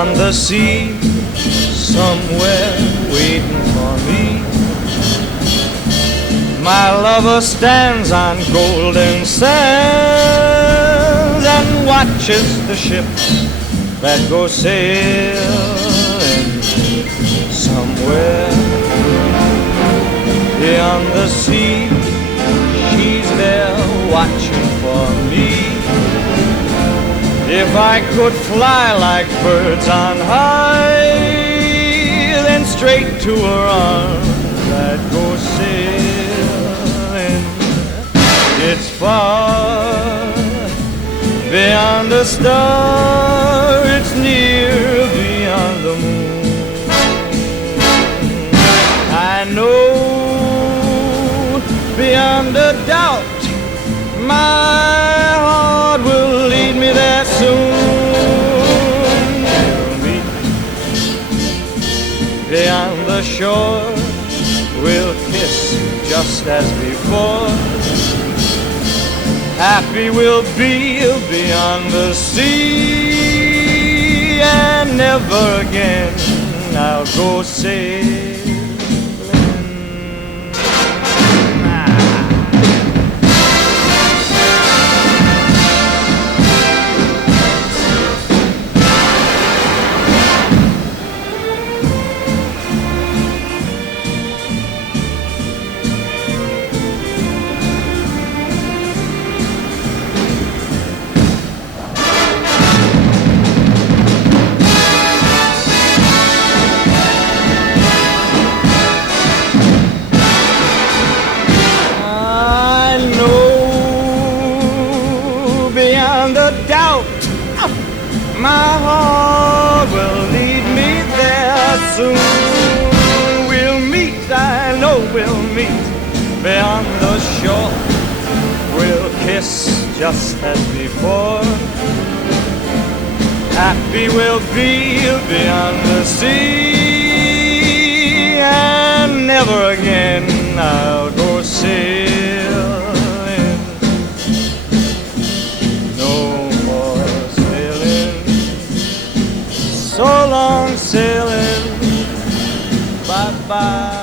beyond the sea, somewhere waiting for me. My lover stands on golden sands and watches the ships that go sailing. Somewhere beyond the sea, she's there watching for me. If I could fly like birds on high, then straight to her arms I'd go sailing. It's far beyond the star, it's near beyond the moon. I know beyond a doubt my heart will lead me there soon. We'll meet beyond the shore, we'll kiss just as before. Happy we'll be beyond the sea, and never again I'll go sailing. Beyond a doubt, my heart will lead me there soon. We'll meet, I know we'll meet beyond the shore. We'll kiss just as before. Happy we'll be beyond the sea, and never again I'll go sailing. So long sailing, bye-bye.